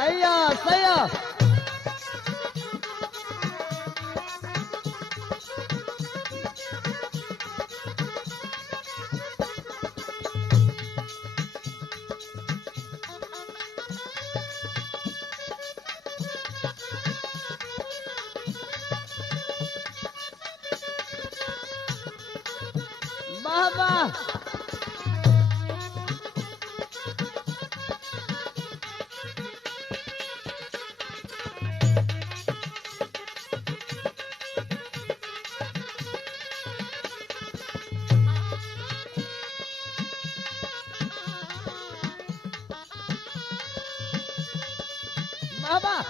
सैया सैया वाह वाह वाह वाह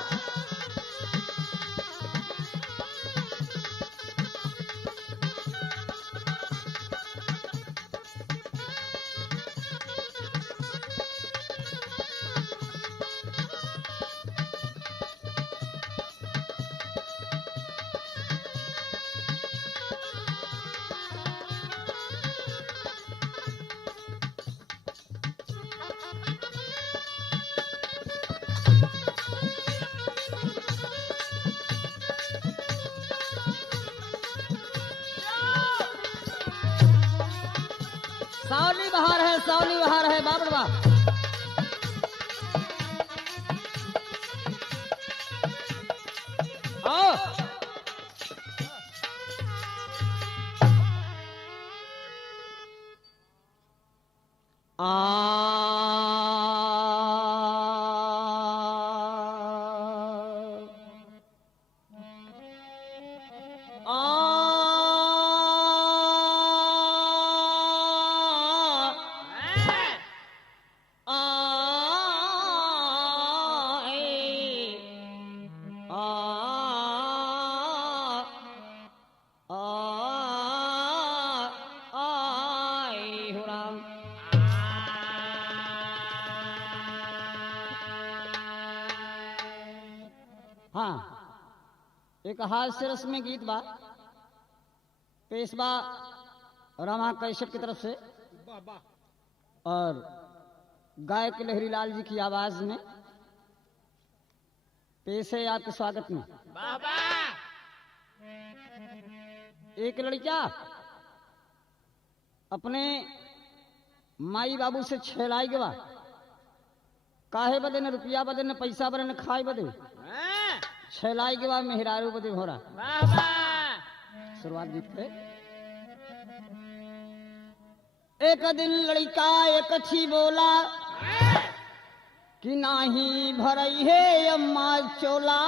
सावली बहार है बाप रे बाप आओ हाँ एक हास्य रस में गीत बा पेशवा रामा कैसेट की तरफ से और गायक लहरी लाल जी की आवाज में पेश है आपके स्वागत में। एक लड़का अपने माई बाबू से छेलाई गवा काहे बदे न रुपया बदे न पैसा बदे न खाए बदे छेलाई के बाद मेहरारू बदे हो रहा शुरुआत गीत पे। एक दिन लड़का एक अच्छी बोला कि नाही भरई है अम्मा चोला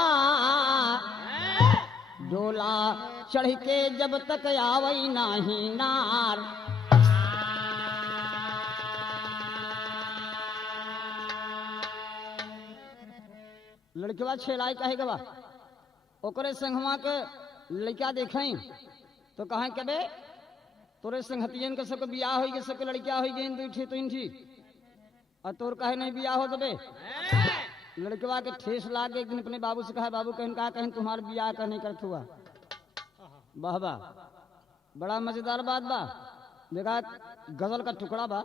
डोला चढ़ के जब तक आवई नाही नार। लड़कवा छेलाई कहे गवा ओकरे संगवा के लड़का देखें तो कहें कबे तोरे संगतियन के सबके बियाह हो गए सबके लड़किया हो गई दू थी तीन थी और तोर कहे नहीं बियाह हो तबे लड़कवा के ठेस लाग एक दिन अपने बाबू से कहा बाबू कहन कहा कहन तुम्हारा बियाह का नहीं करत हुआ। वाह वाह बड़ा मजेदार बात बा देखा गजल का टुकड़ा बा।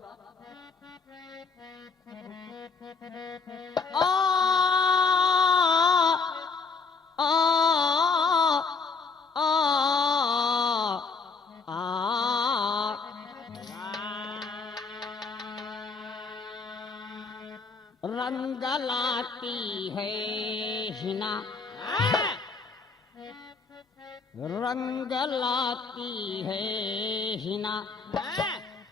रंग लाती है हिना रंग लाती है हिना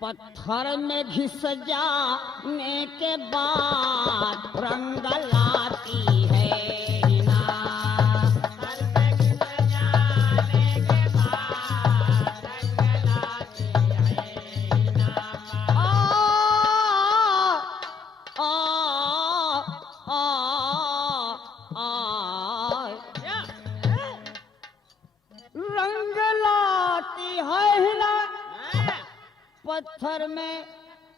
पत्थर में घिस जाने के बाद रंग लाती है हिना। रंग लाती है हिना पत्थर में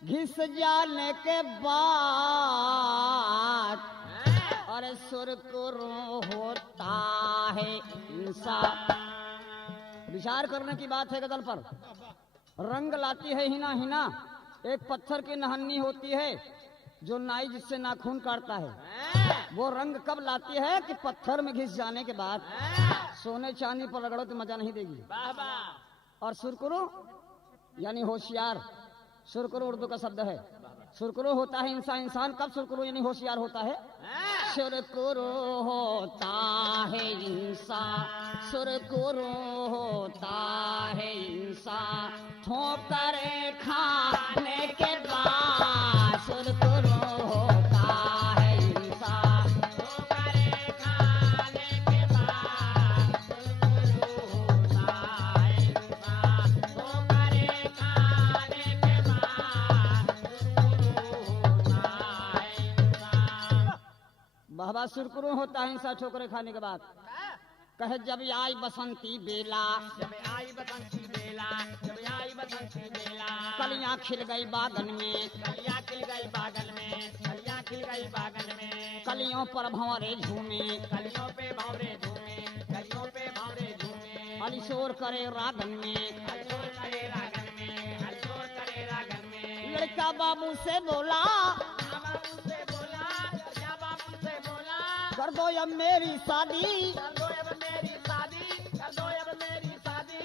घिस जाने के बाद और सुरकुरू होता है इंसान। विचार करने की बात है गजल पर। रंग लाती है हिना हिना एक पत्थर की नहन्नी होती है जो नाई जिससे नाखून काटता है वो रंग कब लाती है कि पत्थर में घिस जाने के बाद। सोने चांदी पर रगड़ो तो मजा नहीं देगी। और सुरकुरु यानी होशियार, सुरकुरु उर्दू का शब्द है। सुरकुरु होता है इंसान, इंसान कब सुरकुरु यानी होशियार होता है? सुरकुरु होता है इंसान, सुरकुरु होता है इंसान ठोकर खाने के बाद। सुरकुरु होता है इंसान ठोकर खाने के बाद। सुरकुरु होता है इंसान ठोकर खाने के बाद। सुरकुरु होता है इंसान। बाबा सुरकुरु होता है इंसान ठोकरे खाने के बाद। कहे जब आई बसंती बेला, जब आई बसंती बेला, जब आई बसंती बेला, कलियां खिल गई बागन में, कलियां खिल गई बागन में, कलियां खिल गई बागन में, कलियों पर भंवरे झूमे, कलियों पे भंवरे झूमे, कलियों पे भंवरे झूमे, अलिशोर करे रागन में, हलचोल करे रागन में, हलचोल करे रागन में। लड़का बाबू से बोला बाबू से बोला, राजा बाबू से बोला, कर दो अब मेरी शादी, कर दो अब मेरी शादी, कर दो अब मेरी शादी।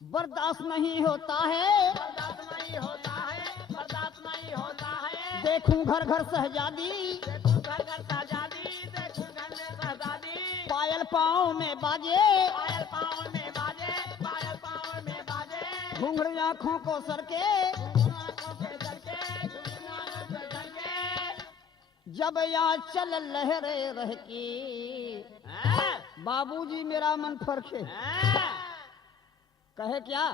बर्दाश्त नहीं होता है, बर्दाश्त नहीं होता है, बर्दाश्त नहीं होता है। देखूं घर घर सहजादी, देखूं घर घर सहजादी, देखूं घर में सहजादी। पायल पाँव में बाजे, पायल पाँव में बाजे, पायल पाँव में बाजे। घूंघट आँखों को सरके, आँखों से करके, आँखों से करके। जब यहाँ चल लहरे रह की। बाबूजी मेरा मन फरके। कहे क्या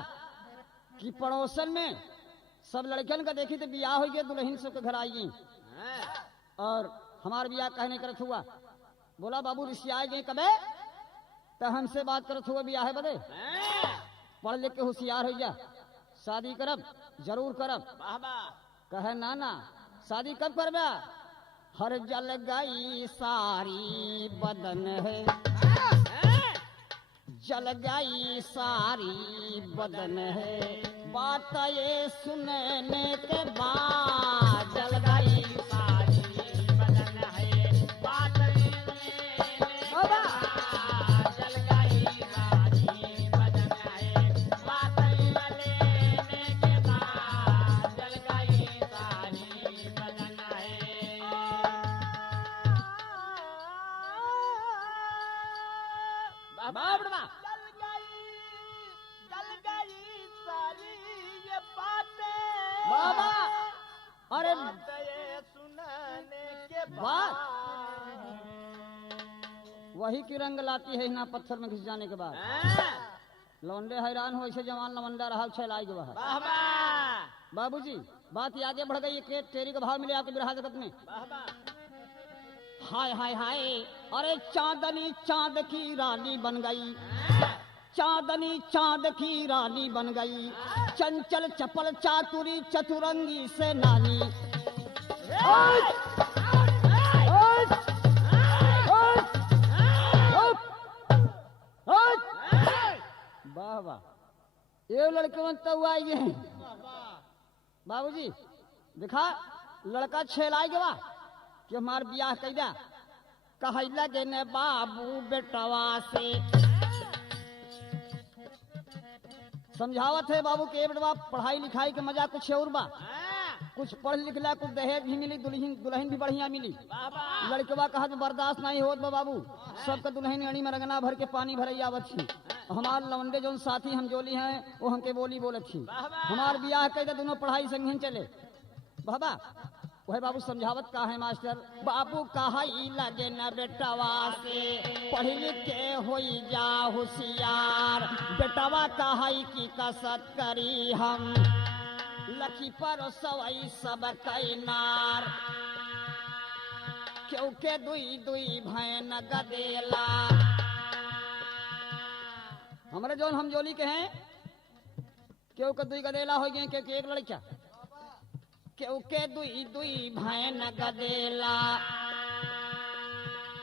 कि पड़ोसन में सब लड़कियन का देखी तो बियाह हो गया, दुल्हन सबके घर आई गई और हमार बियाह कहने करत हुआ। बोला बाबू रिश्ते गए कबे? तो हमसे बात करत हुआ बियाह बदे। पढ़ लिख के होशियार हो जा, शादी करब जरूर करब। कहे ना ना शादी कब करबा? हर जल गई सारी बदन है, जल गई सारी बदन है, बात ये सुनने के बाद। जल गई सारी बदन है, बात ये सुनने के बाद। जल गई सारी बदन है, बात ये लेने के बाद। जल गई सारी बदन है। बाबा जल गई सारी ये बातें। बाबा अरे बात ये सुनने के बाद बाद। वही की रंग लाती है ना पत्थर में घिस जाने के बाद। लौंडे हैरान हो ऐसे जवान लवंडा रहा छैलाई के बाहर। बाबा बाबूजी बात ये आगे बढ़ गई कि टेरी का भाव मिले आपके बिरहा जगत में। बाबा हाय हाय हाय अरे चांदनी चांद की रानी बन गई, चांदनी चांद की रानी बन गई, चंचल चपल चातुरी चतुरंगी से नानी। वाह वाह ये लड़के बनता हुआ आई है बाबूजी। दिखा लड़का छेलाई गवा कि हमार बियाह कैदा। कहे लगे ने बाबू बेटवा से समझावत है बाबू के बेटवा पढ़ाई लिखाई के मजा कुछ और बा। कुछ पढ़ लिख ला, कुछ दहेज भी मिली, दुल्हन भी बढ़िया मिली। लड़कवा कहा तो बर्दाश्त नहीं होत बा बाबू। सबका दुल्हन अड़ी में रंगना भर के पानी भरई आवत थी। हमार लवंडे जो साथी हम जोली हैं वो हमके बोली बोलत थी। हमार बियाह कई दोनों पढ़ाई संग चले। बाबा वह बाबू समझावत का है मास्टर। बाबू कहा लगे न बेटवा से पढ़ लिख के होई जा होशियार। बेटवा कहा की कसरत करी हम लखी पर सवई सब कई नार। क्योंकि दुई दुई भैन गदेला। हमारे जो हम जोली के हैं क्योंकि दुई गदेला हो गए क्योंकि एक लड़का। क्योंकि दुई दुई भैन गदेला।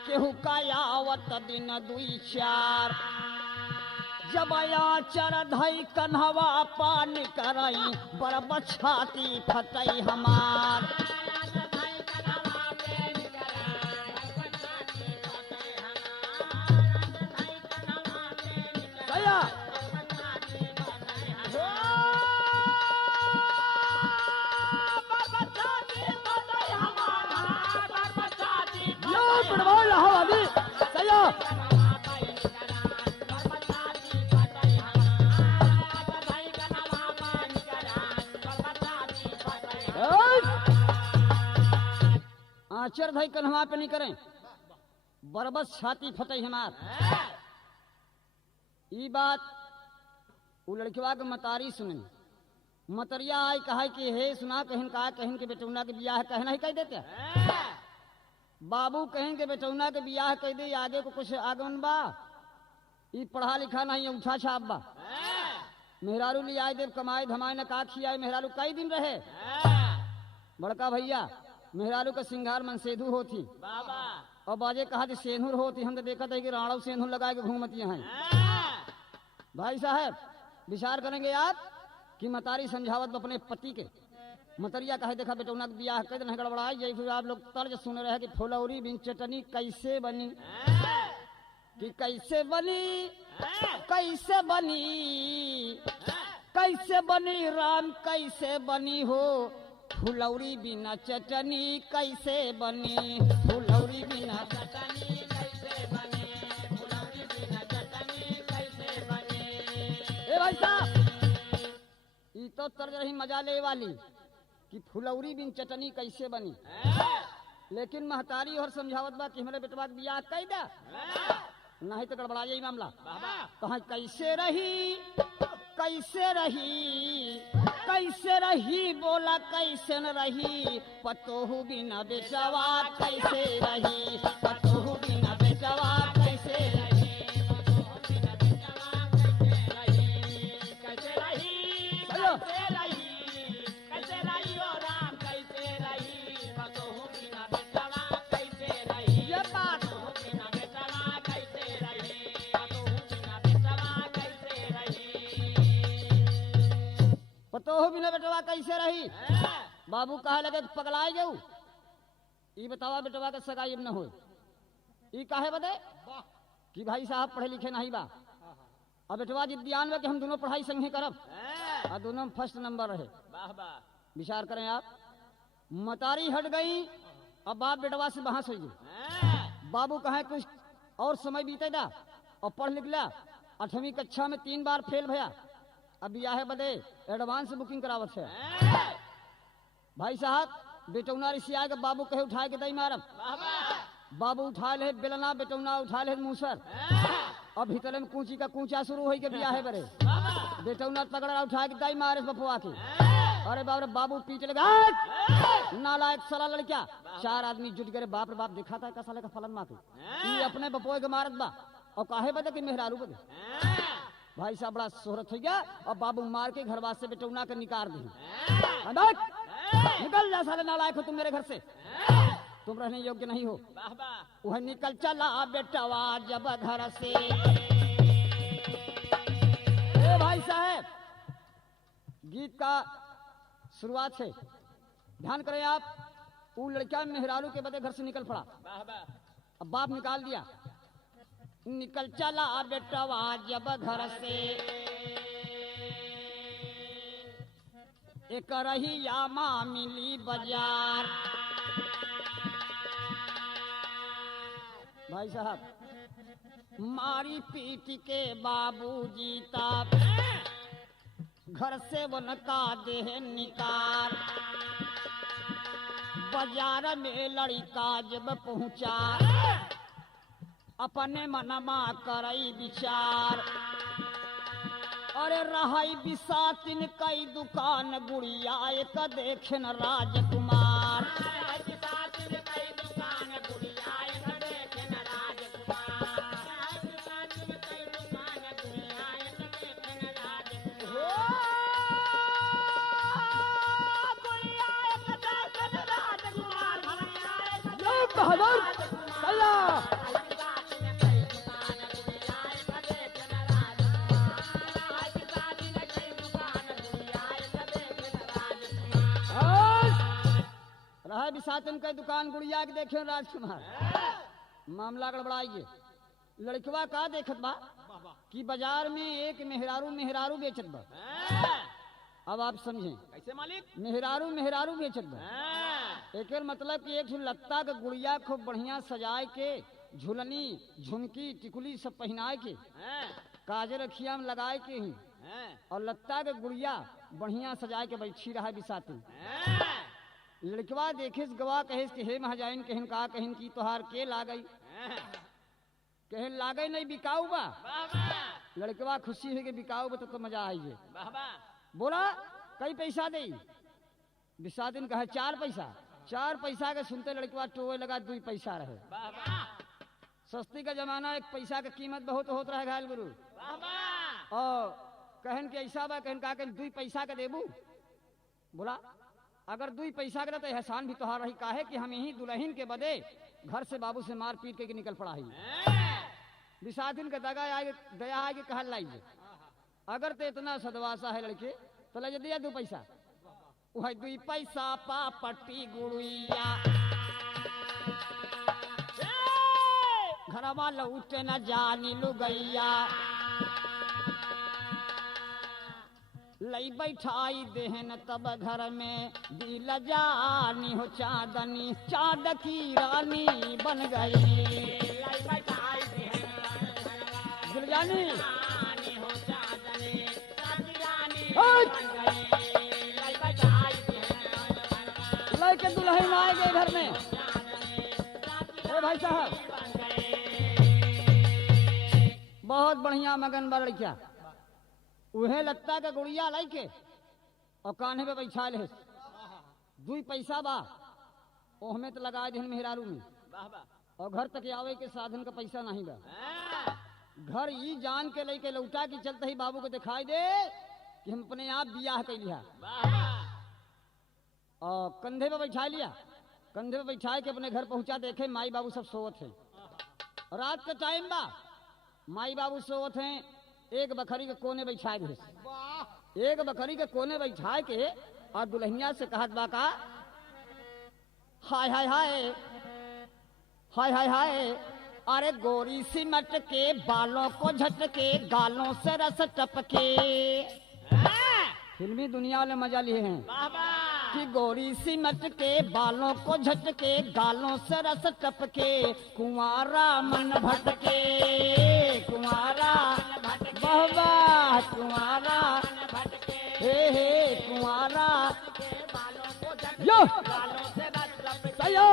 केहू का आवत दिन दुई चार। जब आचर धई कन्हवा पान करई बरब छाती फटई हमार। पिटवाओ इलाहाबादी सही है। आचर भाई कन्हवा पे नहीं करें, बरबस छाती फटे हमार। ई बात उ लड़कवा के मतारी सुनी, मतरिया आई कहा कि हे सुना कहन का कहन के बेटौना के बियाह कहना ही कह देते। बाबू कहन के बेटौना के बियाह कह दे, आगे को कुछ आगमन बा, ई पढ़ा लिखा नहीं उठा छाप बा। मेहरारू ले आए देव कमाए धमाए न का खियाए, मेहरारू कई दिन रहे। बड़का भैया मेहरारू का सिंगार मन सेधु होती और बाजे कहा कि सेनुर होती, हम तो देखा था कि राणव सेनुर लगा के घूमती हैं। भाई साहब विचार करेंगे आप कि मतारी समझावत अपने पति के, मतरिया कहे देखा बेटौना के बियाह कह नहीं गड़बड़ाई जाई। फिर आप लोग तर्ज सुन रहे हैं कि फुलौरी बिन चटनी कैसे बनी, कि कैसे बनी कैसे बनी कैसे बनी राम कैसे बनी हो, फुलौरी बिना चटनी कैसे बनी, फुलौरी बिना चटनी कैसे बनी, फुलौरी बिना चटनी कैसे बनी। ए भाई साहब ये तो तर्ज रही मजा ले वाली कि फुलौरी बिन चटनी कैसे बनी, लेकिन महतारी और समझावत बा कि हमारे बेटवा के बियाह कह दे, नहीं तो गड़बड़ा जाई मामला। कहा कैसे रही कैसे रही कैसे रही, बोला कैसे न रही, पतोहू बिना बेटवा कैसे रही, पतोहू बिना बेटवा कैसे रही, पतोहू बिना बेटवा कैसे रही, कैसे रही कैसे रही ओ राम कैसे रही, पतोहू बिना बेटवा कैसे रही, ये बात बिना बेटवा कैसे रही, पतोहू बिना बेटवा कैसे रही, पतोहू बिना बेटवा कैसे रही। बाबू कहा लगे पगलाए जाऊ, ई बतावा बेटवा के सगाई न हो, ई काहे बदे कि भाई साहब पढ़े लिखे नहीं बा, अब बेटवा जिद्दियान में कि हम दोनों पढ़ाई संग ही करब और दोनों में फर्स्ट नंबर रहे। विचार करें आप, मतारी हट गई, अब बाप बेटवा से बहस हो गई। बाबू कहे कुछ और समय बीते दा और पढ़ लिख ला, 8वीं कक्षा में 3 बार फेल भया, अब बियाह बदे एडवांस बुकिंग करावत है। भाई साहब बेटौना रिसिया के बाबू कहे उठाए के दई मारब, बाबू उठा ले बेलना, बेटौना उठा ले मूसर, अब भीतर में कूची का कूचा शुरू हो के बियाह बरे, बेटौना तगड़ा उठा के दई मारे बपुआ के। अरे बाबू बाबू पीट लगा, नालायक साला लड़का। 4 आदमी जुट गए, बाप रे बाप देखा था का साले का फलन माँ के, ये अपने बपुआ के मारत बा और काहे बदे कि मेहरारू बदे। भाई साहब बड़ा शोहरत हो गया और बाबू मार के घर वास्ते बेटौना के निकाल दी, निकल जा साले नालायक हो तुम मेरे घर से, तुम रहने योग्य नहीं हो। वह निकल चला बेटवा जब घर से। ए भाई साहब गीत का शुरुआत है, ध्यान करें आप। वो लड़का मेहरारू के बदे घर से निकल पड़ा, अब बाप निकाल दिया, निकल चला बेटवा जब घर से, एक रहिया माँ मिली बाजार। भाई साहब मारी पीट के बाबू जीता, घर से वन का देह निकाल, बाजार में लड़का जब पहुंचा, अपने मनमा करई विचार, अरे रहाई बिसातिन कई दुकान गुड़िया एक देखेन राजकुमार, रहा बिसातन का दुकान गुड़िया के देखे राजकुमार। मामला गड़बड़ाइए, लड़कवा का देखत बा कि बाजार में एक मेहरारू बेचत बा। अब आप समझें कैसे मालिक, मेहरारू बेचत बा। एक मतलब कि एक ठो लत्ता के गुड़िया खूब बढ़िया सजाए के झुलनी झुमकी टिकुली सब पहनाए के काजर अखिया में लगाए के ही और लत्ता के गुड़िया बढ़िया सजाए के बैठी रहा बिसाती। लड़कवा देखे गवा कहे कि हे महाजाइन कहन का कहन की तोहार के ला गई कहन लागे नहीं बिकाऊ बा। लड़कवा खुशी है कि बिकाऊ बा तो मजा आई है। बोला कई पैसा दे बिसातिन कहे 4 पैसा। 4 पैसा के सुनते लड़कवा टोए लगा 2 पैसा रहे। सस्ती का जमाना 1 पैसा की कीमत बहुत होत रहे घायल गुरु। और कहन के ऐसा बा कहन का 2 पैसा के देबू। बोला अगर 2 पैसा के तो एहसान भी तोहार रही काहे कि हम यही दुल्हन के बदे घर से बाबू से मार पीट के निकल पड़ा ही। बिसातिन का दया आगे कहल लाइए अगर तो इतना सदवासा है लड़के तो ले दिया 2 पैसा। वही 2 पैसा पापटी गुड़िया घरवा लौट न जानी लुगैया लई बैठाई देहन तब घर में दिल जानी हो चांदनी चांद की रानी बन गई। दिल जानी लई के दुल्हन आए गए घर में। ओ भाई साहब बहुत बढ़िया मगन बा लड़किया उहे लत्ता का गुड़िया लाई के और कान्हे पे बैठा ले 2 पैसा बा ओहमे तो लगा दिन मेहरारू में और घर तक आवे के साधन का पैसा नहीं बा। घर ई जान के लेके लौटा की चलते ही बाबू को दिखाई दे कि हम अपने आप बियाह कर लिया और कंधे पे बैठा लिया। कंधे पे बैठा के अपने घर पहुंचा देखे माई बाबू सब सोवत हैं। रात का टाइम बा माई बाबू सोवत हैं। एक बकरी के कोने बैठा दे एक बकरी के कोने बैठा के और दुल्हनिया से कहत बा का हाय हाय हाय हाय हाय हाय अरे गोरी सिमट के बालों को झटके गालों से रस टपके। फिल्मी दुनिया वाले मजा लिए हैं कि गोरी सिमट के बालों को झटके गालों से रस टपके कुंवारा मन भटके कुंवारा बहबा कुंवारा हे कुंवारा यो सयो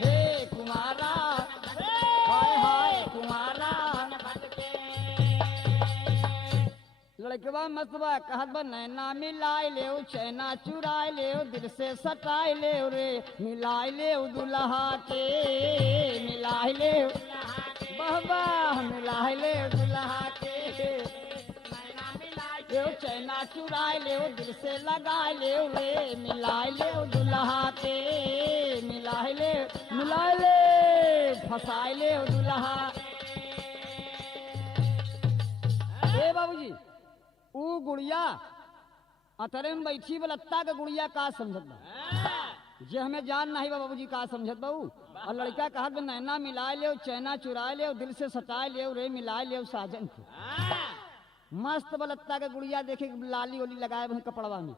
हे कुंवारा हाय हाय कुंवारा। लड़कवा मस्तबा कहत बा नैना मिलाए ले चैना चुराए ले दिल से सटाए ले रे मिलाए ले दुल्हा के मिलाए ले बहबा मिलाए ले दुल्हा के ले चैना चुराए ले दिल से लगाए ले रे मिलाए ले दुल्हा के मिलाए ले फसाए ले दुल्हा। ए बाबूजी ऊ गुड़िया अतरे में बैठी लत्ता के गुड़िया का समझत बा जे हमें जान नहीं बा बाबूजी का समझत बा और लड़का कहत बा नैना मिलाए ले चैना चुराए ले दिल से सटाए ले रे मिलाए ले साजन के। मस्त लत्ता के गुड़िया देखे लाली ओली लगाए भाई कपड़वा में।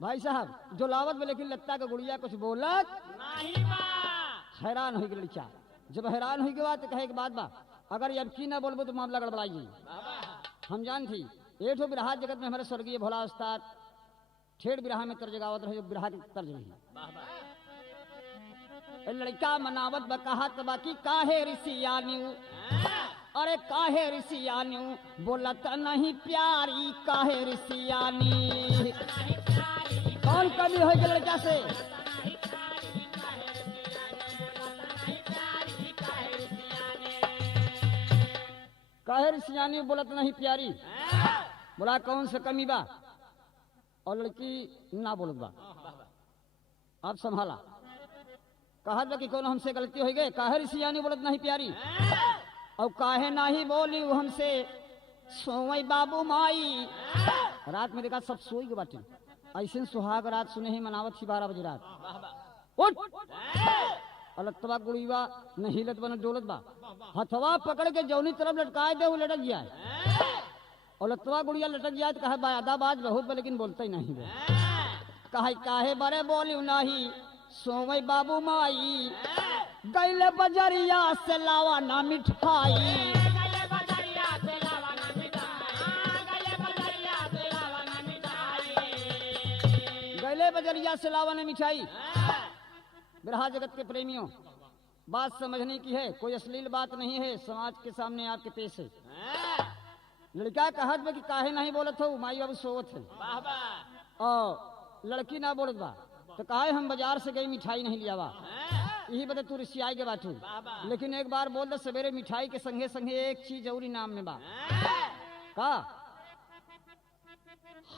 भाई साहब जो लावत में लेकिन लत्ता के गुड़िया कुछ बोलत नहीं बा। हैरान हो गई लड़का जब हैरान हो गया तो कहे के बात बा अगर अब की ना बोलबो तो मामला गड़बड़ाई। हम जान थी एक ठो बिरहा जगत में हमारे स्वर्गीय भोला उस्ताद ठेठ बिरहा में तर्जगावत रहे जो बिरहा की तर्ज नहीं। लड़का मनावत बकाहत बाकी काहे ऋषियानियू अरे काहे ऋषियानियू बोलत नहीं प्यारी काहे ऋषियानी। कौन कमी हो गई लड़का से काहे ऋषियानी बोलत नहीं प्यारी। बोला कौन से कमी बा और लड़की ना बोलत बा। आप संभाला कहत बा कि कौन हमसे गलती हो गई काहे ऋषियानी बोलत नहीं प्यारी और काहे नाही बोली वो हमसे सोई बाबू माई। रात में देखा सब सोई के बाटी ऐसे सुहाग रात सुने ही मनावत थी 12 बजे रात उठ अलतवा गुड़ीवा न हिलत बा न डोलत बा हथवा पकड़ के जौनी तरफ लटकाए दे वो लटक गया और लतवा गुड़िया लटक गया तो कहा बादाबाज बहुत बा लेकिन बोलता ही नहीं बा। कहे काहे बरे बोलू नहीं सोवई बाबू माई गैले बजरिया से लावा ना मिठाई गले बजरिया से लावा ना मिठाई गले बजरिया से लावा ना मिठाई गैले बजरिया से लावा ना मिठाई। बिरहा जगत के प्रेमियों, बात समझने की है, कोई अश्लील बात नहीं है, समाज के सामने आपके पेश है। लड़का कहत बा कि काहे नहीं बोलत हो माई बाबू सोवत है वाह वाह और लड़की ना बोलत बा तो काहे हम बाजार से गई मिठाई नहीं लिया बा यही बता तू रिसियाई के बातू। लेकिन एक बार बोल दे सवेरे मिठाई के संगे संगे एक चीज और नाम में बा का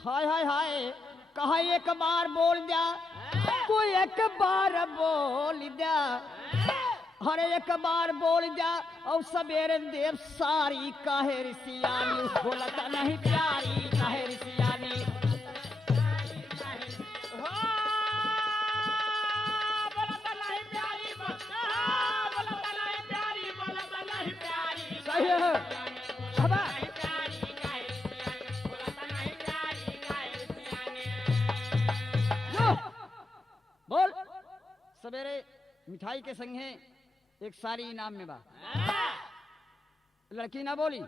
हाय हाय हाय कहा एक बार बोल दिया कोई एक बार बोल दिया हरे एक बार बोल दिया और सवेरे देव सारी काहे रिसियानी बोलता नहीं प्यारी काहे रिसियानी सही है अब बोल सवेरे मिठाई के संगे एक सारी इनाम में बा। लड़की ना बोली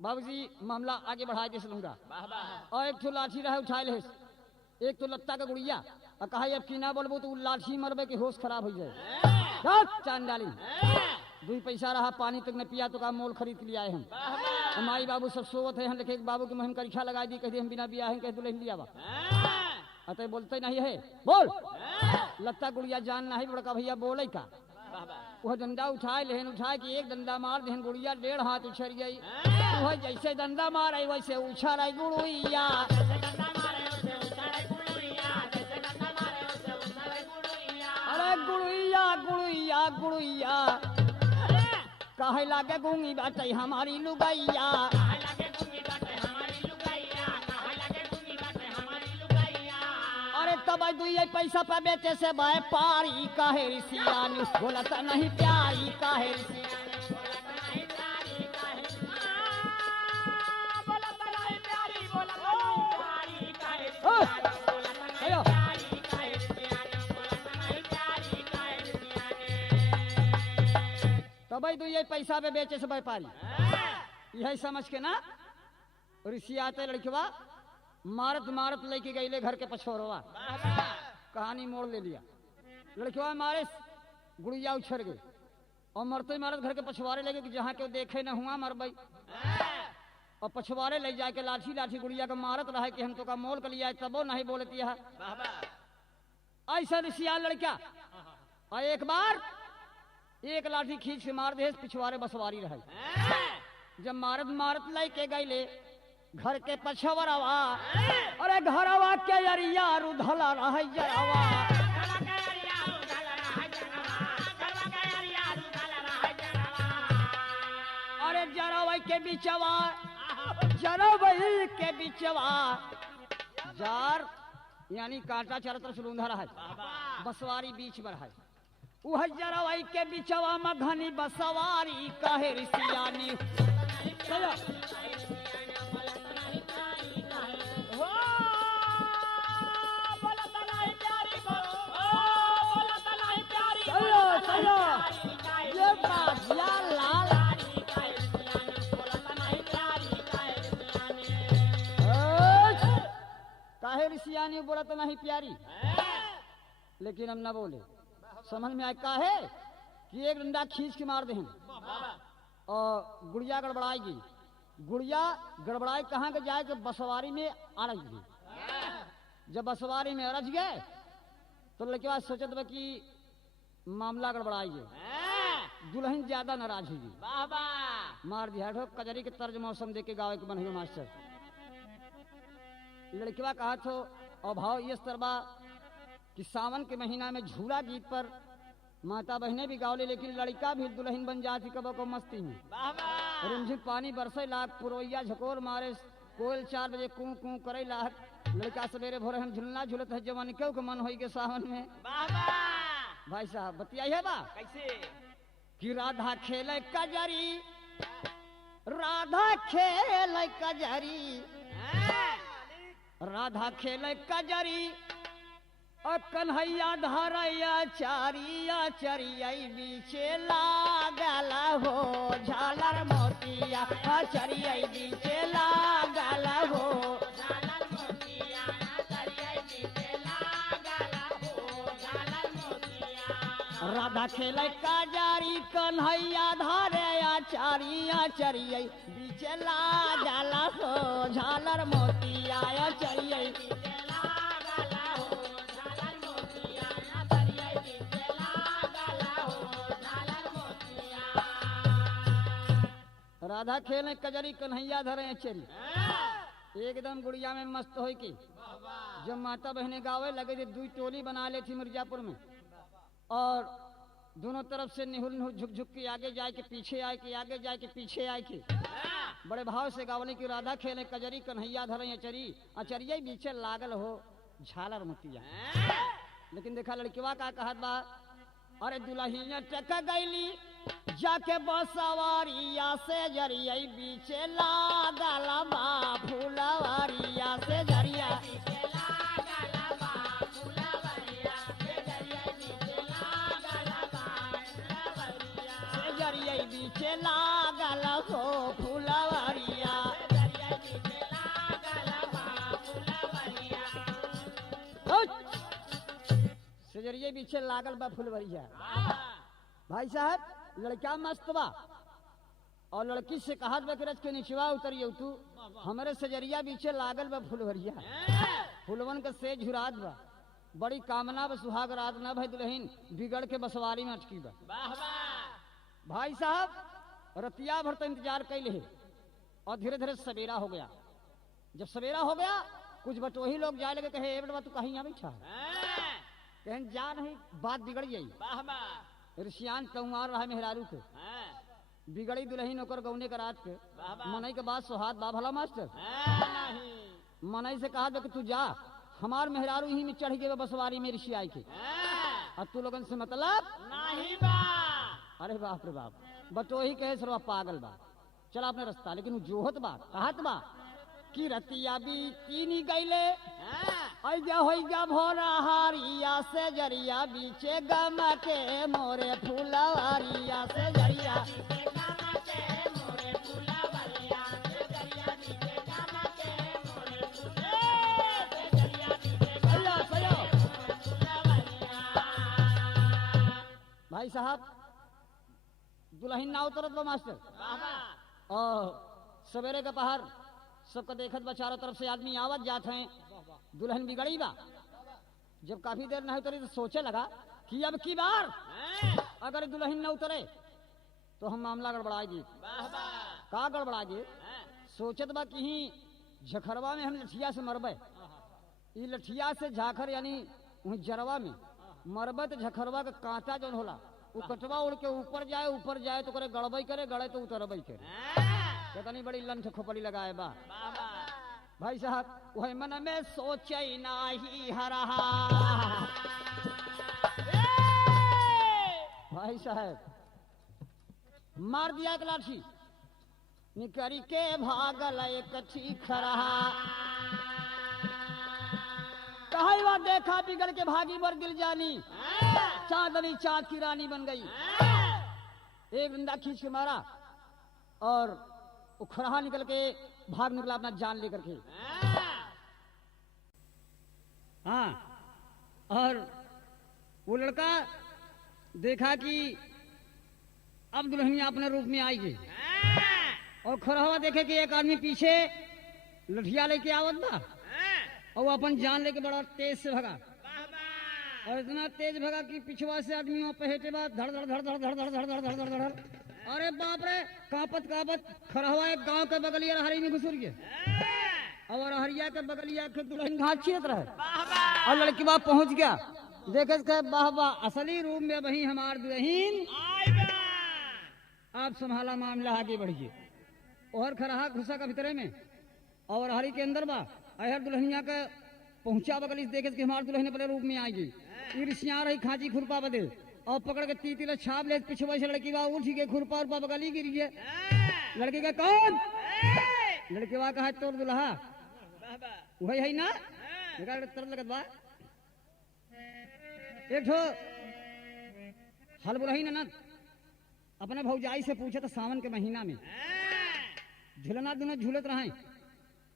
बाबूजी मामला आगे बढ़ा के चलूंगा और एक तो लाठी रहे उठा ले एक तो लत्ता का गुड़िया और कहा अब की ना बोलबो तो लाठी मरबे के होश खराब हो जाए चांद डाली 2 पैसा रहा पानी तक न पिया तो का मोल खरीद के लिए आए हम हमारी बाबू सब सोवत है देखे बाबू के मुहिम करीक्षा लगा दी कह हम बिना बिया है कह दुल्हन लिया बा अतः बोलते नहीं है बोल लत्ता गुड़िया जान नहीं बड़का भैया बोले का वह डंडा उठाए लेहन उठाए कि एक डंडा मार देहन गुड़िया 1.5 हाथ उछल गई वह जैसे डंडा मारे वैसे उछल आई गुड़िया अरे गुड़िया गुड़िया गुड़िया कहे लागे गूंगी बाटे हमारी लुगैया अरे तब 2 पैसा पे बेचे से व्यापारी काहे रिसियानी बोलता नहीं प्यारी काहे तब 2 पैसा पे बेचे से व्यापारी यही समझ के ना रिसियाते लड़कवा मारत मारत लेके गईले घर के पछोरवा कहानी मोड़ ले लिया लड़कवा मारे गुड़िया उछड़ गई और मरते मारत घर के पछवारे लगे कि जहाँ के देखे न हुआ मर गई और पछवारे ले जाके लाठी लाठी गुड़िया का मारत रहा कि हम तो का मोल कर लिया तबो नहीं बोलती है ऐसा रिसिया लड़का और एक बार एक लाठी खींच के मार दे पिछवारे बसवारी रहे जब मारत मारत लेके गईले घर के पछवरवा अरे घरवा के अरिया रुधला रह जरवा अरे जरवई के बिचवा जरवई के बिचवा जार यानी कांटा चारों तरफ लूंधा है बसवारी बीच में है वह जरवई के बिचवा में घनी बसवारी कहे रिसियानी काहे रिसियानी बोला तो नहीं प्यारी लेकिन हम ना बोले समझ में आए काहे कि एक डंडा खींच के मार दे और गुड़िया गड़बड़ाएगी गुड़िया गड़बड़ाई कहाँ के जाए कि बसवारी में अड़ज गई जब बसवारी में अड़ज गए तो लड़के बाद सोचत बा कि मामला गड़बड़ाइए दुल्हन ज्यादा नाराज होगी मार दिया ठो कजरी के तर्ज मौसम देके गावे के बन मास्टर लड़कवा कहा तो अभाव इस तरह कि सावन के महीना में झूला गीत पर माता बहने भी गावले लेकिन लड़का भी दुल्हन बन जाती कब को मस्ती में रिमझिम पानी बरसे लाख पुरोइया झकोर मारे कोयल 4 बजे कू कू करे लाख लड़का सवेरे भोरे हम झुलना झुलत है जवानी क्यों के मन होई के सावन में भाई साहब बतियाई है बा कैसे कि राधा खेले कजरी राधा खेले कजरी राधा खेले कजरी और कन्हैया धरैया चारिया चरिया बीचे लागल हो झालर मोतिया चरिया बीचे लागल हो झालर मोतिया चरिया बीचे लागल हो झालर मोतिया। राधा खेले कजरी कन्हैया धरैया चारिया चरिया बीचे लागल हो झालर मोतिया चरिया बीचे लागल हो झालर मोतिया चरिया बीचे लागल हो झालर मोतिया। राधा खेले कजरी कन्हैया धरे चरी एकदम गुड़िया में मस्त हो की जब माता बहने गावे लगे थे दुई टोली बना ले थी मिर्जापुर में और दोनों तरफ से निहुर निहुर झुक झुक के आगे जाए के पीछे आए के आगे जाए के पीछे आए के बड़े भाव से गावले की राधा खेले कजरी कन्हैया धरे चरी अचरिया बीचे लागल हो झालर मोतिया। लेकिन देखा लड़किवा का कहत बा अरे दुल्हिया टक गईली जाके बसवारिया से जरिया बीचे लागल बा फुलवारिया से जरिया बीचे लागल बा फुलवरिया से जरिया बीचे लागल बा फुलवरिया से जरिया बीचे लागल हो फुलवारिया से जरिया बीचे लागल बा फुलवरिया। से जरिया बीचे लागल बा फुलवरिया। भाई साहब लड़का मस्त बा और लड़की से कहत बा कि रच के निचवा उतरियो तू हमारे सजरिया बीचे लागल बा फुलवरिया फुलवन के से झुरात बा बड़ी कामना बा सुहाग रात न भाई दुल्हन बिगड़ के बसवारी में अटकी बा। वाह वाह। भाई साहब रतिया भर तो इंतजार कैले है और धीरे धीरे सवेरा हो गया। जब सवेरा हो गया कुछ बटोही लोग जाए लगे कहे ए बेटा तू कहीं यहाँ बैठा कहीं जा नहीं बात बिगड़ गई। वाह वाह। ऋषियान कौमार रहा मेहरारू के बिगड़ी दुल्हन ओकर गौने का रात के मनई के बाद सुहाग बा भला मास्टर नहीं मनई से कहा कि तू जा हमार मेहरारू ही में चढ़ गए बसवारी में ऋषि आई के अब तू लोगन से मतलब नहीं बा। अरे बाप रे बाप बटोही कहे सरवा पागल बा चला अपने रास्ता लेकिन वो जोहत बा कहत बा कि रतिया बीती गईले ऐजा होइगा भोरा हारिया से जरिया बीचे गम के मोरे फुलवारिया से जरिया बीचे गम के मोरे फुलवरिया से जरिया बीचे गम के मोरे फुलवरिया से जरिया बीचे सयो सयो फुलवरिया। भाई साहब दुल्हन ना उतरत बा मास्टर वाह वाह। और सवेरे का पहर सबको देखत बा चारों तरफ से आदमी आवत जात हैं दुल्हन बिगड़ी बा। जब काफी देर नहीं उतरी तो सोचे लगा कि अब की बार अगर दुल्हन न उतरे तो हम मामला गड़बड़ाएगी। वाह वाह। का गड़बड़ाएगी सोचत बा कि झखरवा में हम लठिया से मरबे ई लठिया से झाखर यानी वहीं जरवा में मरबे तो झखरवा का कांटा जौन होला वो कटवा उड़ के ऊपर जाए तो करे गड़बई करे गड़े तो उतरबई करे कितनी बड़ी लंठ खोपड़ी लगाए बा। वाह वाह। भाई साहब वही मन में सोचे नाही हरहा भाई साहब मार दिया एक लाठी निकरी के भागल एक ठीक रहा कहा हुआ देखा बिगड़ के भागी मर दिल जानी चांदनी चांद की रानी बन गई। एक डंडा खींच के मारा और वो खरहा निकल के भाग निकला अपना जान लेकर के। हाँ और वो लड़का देखा कि अब दुल्हनिया अपने रूप में आएगी और खरहवा देखे कि एक आदमी पीछे लठिया लेके आवत बा और वो अपन जान लेके बड़ा तेज से भगा और इतना तेज भगा कि पिछवा से आदमी वहाँ पहेटे बा धड़ धड़ धड़ धड़ धड़ धड़ धड़ धड़ धड़ धड़ धड़ धड़ अरे बाप रे कापत कापत खरहवा एक गांव के बगलिया हरी में घुसुर गए और हरिया के बगलिया के दुल्हन घाट छिड़त रहे और लड़की बाप पहुंच गया देखे वाह वाह असली रूप में वही हमार दुल्हन आप संभाला मामला आगे बढ़िए और खरहा घुसा का भीतरे में और हरी के अंदर बा अहर दुल्हनिया के पहुंचा बगली देखे कि हमार दुल्हन अपने रूप में आएगी ईर्ष्या रही खांची खुरपा बदे और पकड़ के तीतिला छाप ले पिछवा से लड़की बा उठ के खुरपा उरपा बगली गिर गए लड़की का कौन लड़की बा कहा तोर दुल्हा वही है ना एकरा तरफ लगत बा एक ठो हल बुलही ननद अपने भौजाई से पूछे तो सावन के महीना में झूलना दोनों झूलत रहे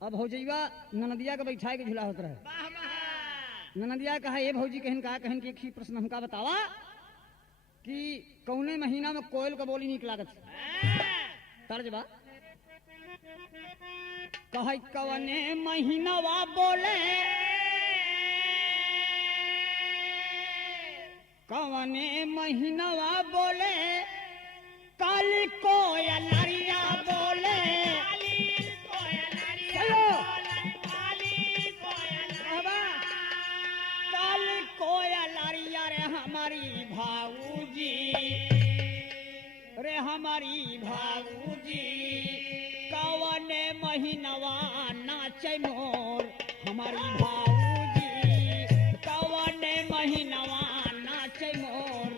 अब भौजैया ननदिया के बैठाए के झूला होत रहे ननदिया कहा ये भौजी कहन कि एक ही प्रश्न हमका बतावा कि कौने महीना में कोयल का बोली निक लागत तर्ज बा कहा कवने महीनावा बोले कवने महीनावा बोले काली कोयलरिया बोले काली कोयलरिया रे हमारी भाऊजी कवने महीनवा नाचे मोर हमारी भाऊजी कवने महीनवा नाचे मोर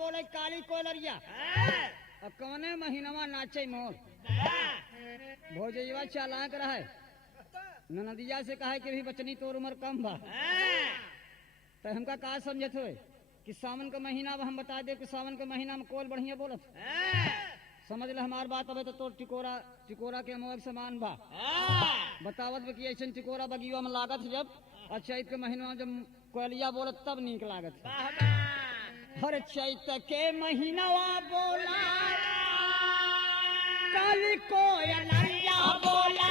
बोले काली कोयलरिया अब कौने महीनवा नाचे मोर भौजैया चालाक रहे ननदिया से कहा कि भी बचनी तोर उम्र कम बा तो हमका का समझत हो कि सावन का महीना हम बता दे कि सावन के महीना में कोयल बढ़िया बोलत समझ ले हमार बात अब तो तोर टिकोरा के मोह समान बा बतावत कि ऐसा टिकोरा बगिया में लागत जब और चैत के महीना में जब कोयलिया बोलत तब नीक लागत हर चैत के महीनावा बोला काली कोयलरिया बोला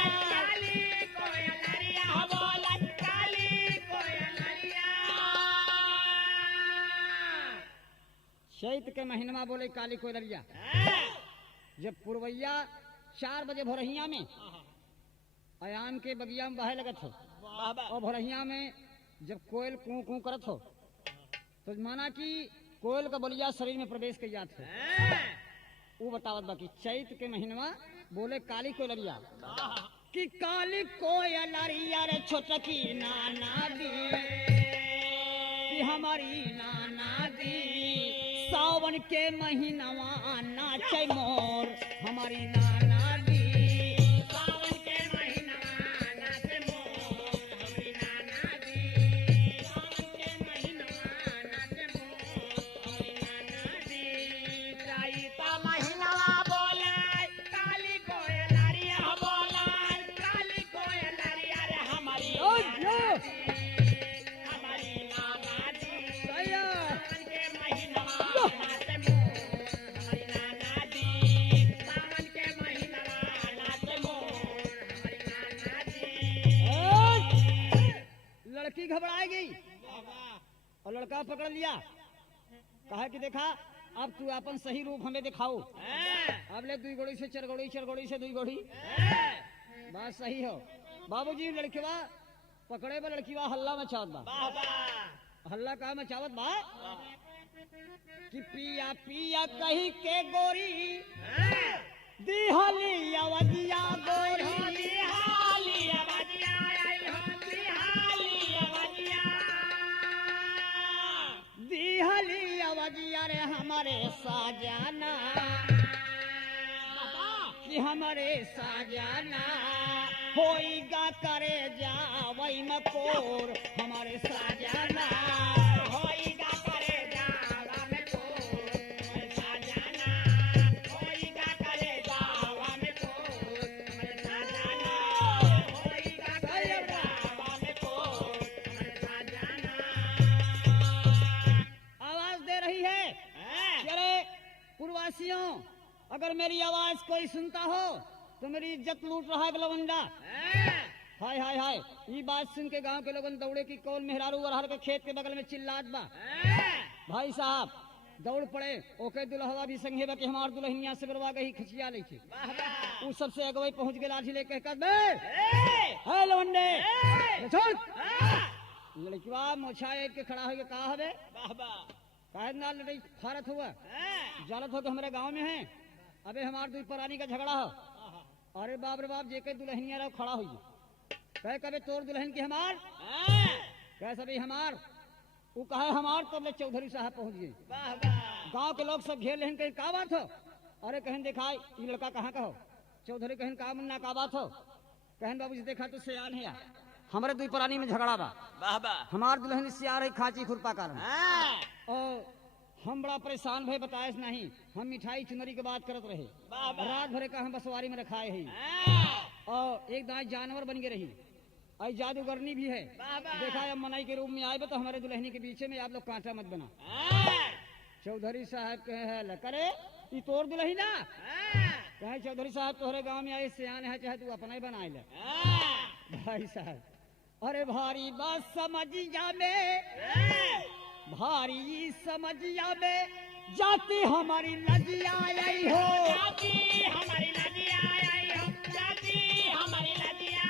चैत के महीना बोले काली कोयलरिया जब पुरवैया 4 बजे भोरहिया में आयाम के बगिया में बहे लगत हो और भोरहिया में जब कोयल कू कू करत हो तो माना कि कोयल का बलिया शरीर में प्रवेश कर जात है वो बतावत बाकी चैत के महीनवा बोले काली कोयलरिया कि काली कोयलरिया रे छोटकी नाना दी कि हमारी नाना दी सावन के महीनवा नाचे मोर हमारी नाना दी सावन के महीनवा नाचे मोर हमारी नाना दी सावन के महीनवा नाचे मोर हमारी नाना दी चैत महीनवा बोले काली कोयलरिया बोले काली कोयलरिया रे हमारी हमारी नाना दी सावन के महीनवा लड़की घबरा गई और लड़का पकड़ लिया कहा कि देखा अब तू अपन सही रूप हमें दिखाओ अब ले 2 गोड़ी से 4 गोड़ी 4 गोड़ी से 2 गोड़ी बात सही हो बाबूजी लड़कीवा पकड़े बा लड़कीवा हल्ला मचावत बा हल्ला का मचावत बा कि पिया पिया कही के गोरी दिहली अवदिया गोरी दिहली अवदिया दिहली अवदिया रे हमारे साजाना कि हमारे साजाना होइगा करे जावई मकोर हमारे साजाना होइगा करे जावा मकोर हमारे साजाना होइगा करे जावा मकोर हमारे साजाना होइगा करे जावा मकोर हमारे साजाना आवाज दे रही है अरे पूर्ववासियों अगर मेरी आवाज कोई सुनता हो तो मेरी इज्जत लूट रहा है लवंडा हाय हाय हाय ये बात सुन के गांव के लोगन दौड़े की कौन मेहरारू अरहर के खेत के बगल में चिल्लात बा भाई साहब दौड़ पड़े ओके दुल्हवा भी संगे बा कि हमार दुल्हनिया से बरवा गई खिचिया ले छे उ सबसे अगवे पहुंच के लाठी लेके कह बे हे लवंडे छोड़ लड़कीवा मोछा एक के खड़ा होके कहा हबे काहे ना लड़ाई फारत हुआ जालत हो के हमारे गांव में है अबे हमार दुई परानी का झगड़ा हो अरे बाप रे बाप जेके दुल्हनिया रहो खड़ा हुई कहे कबे तोर दुल्हन की हमार कहे सभी हमार वो कहे हमार तो ले चौधरी साहब पहुंच गए गांव के लोग सब घेर लेहन कहीं का बात हो अरे कहन देखा ये लड़का कहाँ का हो चौधरी कहन का मुन्ना का बात हो कहन बाबूजी देखा तो सियान है यार हमारे दुई परानी में झगड़ा बा हमार दुल्हन सियार है खाची खुरपा कारण और हम बड़ा परेशान भय बताए नहीं हम मिठाई चुनरी के बात करत रहे रात भरे का हम बसवारी में रखाए है और एक दाई जानवर बन के रही आई जादूगरनी भी है देखा अब मनाई के रूप में आए तो हमारे दुल्हनी के पीछे में आप लोग कांटा मत बना चौधरी साहब कहे है करे ये तोर दुल्ही ना कहे चौधरी साहब तोहरे गांव में आए सियान है चाहे तू अपना ही बनाए ले भाई साहब अरे भारी बात समझिया में भारी समझिया में जाती हमारी लजिया आई हो जाती हमारी लजिया आई हो जाती हमारी लजिया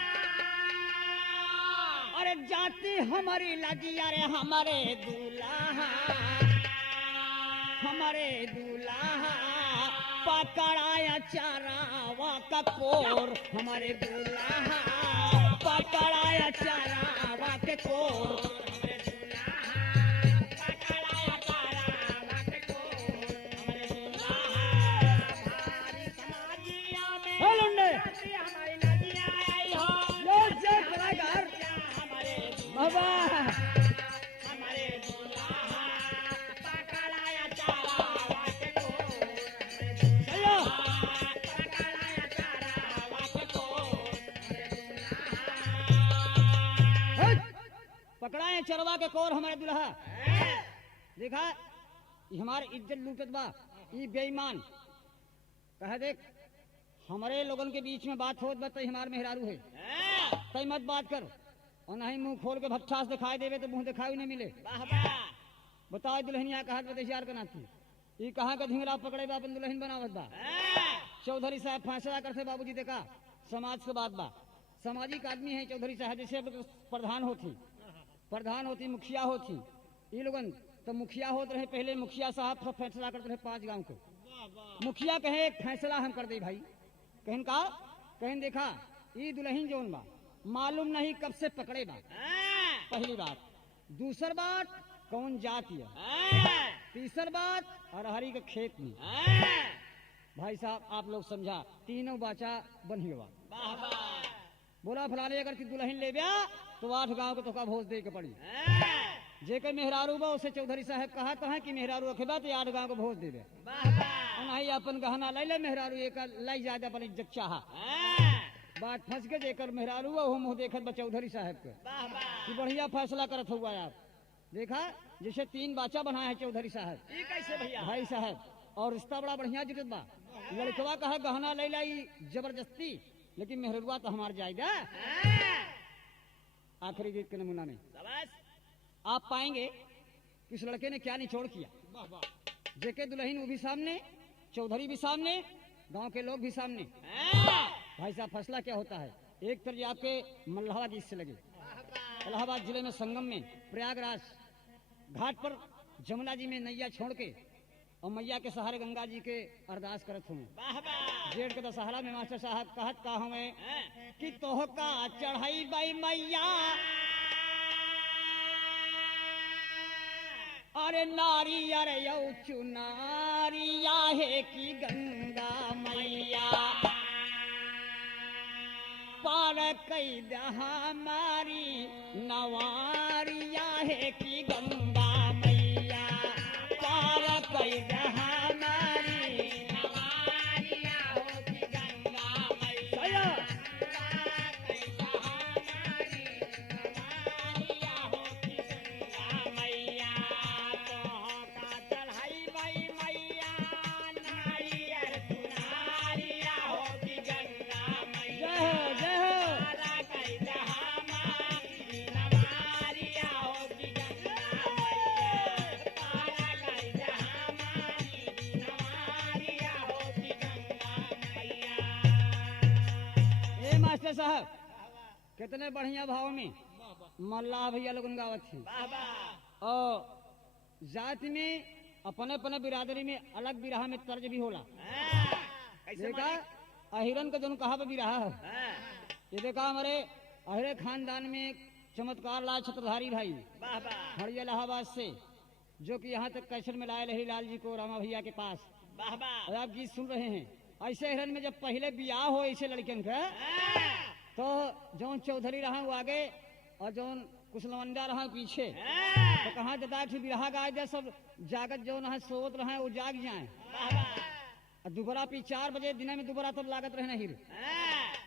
अरे जाती हमारी लजिया रे हमारे दूल्हा पकड़ाया चारावा का कोर हमारे दूल्हा पकड़ाया चारावा के कोर बाबा हमारे दूल्हा पकड़ाया चारावा के कोर चलो पकड़ाया चारावा के कोर पकड़ाए चरवा के कोर हमारे दुल्हा देखा ये हमारे इज्जत लूटत बा ये बेईमान कह देख हमारे लोगन के बीच में बात होत बा तो हमार मेहरारू है तई मत बात कर और नहीं मुंह खोल के भट्ठास दिखाई देवे तो मुंह दिखाई नहीं मिले बताओ दुल्हनिया कहा बतेशियार का नाती ये कहाँ का धिंगरा पकड़े बा अपन दुल्हन बनावत बा चौधरी साहब फैसला करते बाबूजी देखा समाज के बात बा सामाजिक आदमी है चौधरी साहब जैसे प्रधान होती मुखिया होती ये लोगन तो मुखिया होते रहे पहले मुखिया साहब सब फैसला करते रहे 5 गांव को मुखिया कहे एक फैसला हम कर दे भाई कहन का कहन देखा ये दुल्हन जोन बा मालूम नहीं कब से पकड़े बा पहली बात दूसर बात कौन जाति है तीसर बात अरहरी के खेत में भाई साहब आप लोग समझा तीनों बाचा बन ही बोला फलाने अगर की दुल्हन ले गया तो 8 गांव को तो का भोज दे के पड़ी जेकर मेहरारू बा उसे चौधरी साहब कहा तो है कि मेहरारू रखेबा तो 8 गांव को भोज देवे नहीं अपन गहना ले ले मेहरारू एक लाई ज्यादा अपन इज्जत चाहा बात फंस के जेकर मेहरारू वो मुंह देखत बा चौधरी साहब के कि बढ़िया फैसला करत हुआ यार देखा जैसे 3 बाचा बनाया है चौधरी साहब ये कैसे भैया भाई साहब और रिश्ता बड़ा बढ़िया जुटत बा लड़कवा कहा गहना ले लाई जबरदस्ती लेकिन मेहरुआ तो हमार जाएगा आखिरी गीत के नमूना में आप पाएंगे कि इस लड़के ने क्या निचोड़ किया जेके दुल्हन वो भी सामने चौधरी भी सामने गांव के लोग भी सामने भाई साहब फैसला क्या होता है एक तरह आपके मल्लाहाबाद से लगे इलाहाबाद जिले में संगम में प्रयागराज घाट पर जमुना जी में नैया छोड़ के और मैया के सहारे गंगा जी के अरदास करत हूँ जेठ के दशहरा में मास्टर साहब कहत का हमें कि तोहका चढ़ाई बाई मैया अरे नारी अरे यौ चुनारिया है कि गंगा मैया पार कई दहा मारी नवारिया है कि गंगा मैया पार कई दहा मारी नवारिया हो कि गंगा मैया कई दहानारी नवारिया हो कि गंगा मैया तो का चढ़ाई भाई मैया नारियर चुनारिया हो कि गंगा मैया जय हो कई दहानारी नवारिया हो कि गंगा मैया साहब कितने बढ़िया भाव में मल्लाह भैया लोग गावत थी। और जाति में अपने अपने बिरादरी में अलग बिरहा में तर्ज भी होला। देखा अहिरन का जो कहा बिरहा है, ये देखा हमारे अहिरे खानदान में एक चमत्कार लाल छत्रधारी भाई हरिया इलाहाबाद से, जो कि यहाँ तक कैसर में लाए लहरी लाल जी को रामा भैया के पास। और आप गीत सुन रहे हैं। ऐसे हिरन में जब पहले बियाह हो ऐसे लड़कियन का, तो जौन चौधरी रहा वो आगे और जौन कुशलवंडा रहा पीछे, तो कहाँ जता बिरहा गाय दे सब जागत जो न सोवत रहे वो जाग जाए। और दोबारा पी 4 बजे दिन में दोबारा तब लागत रहे हिर।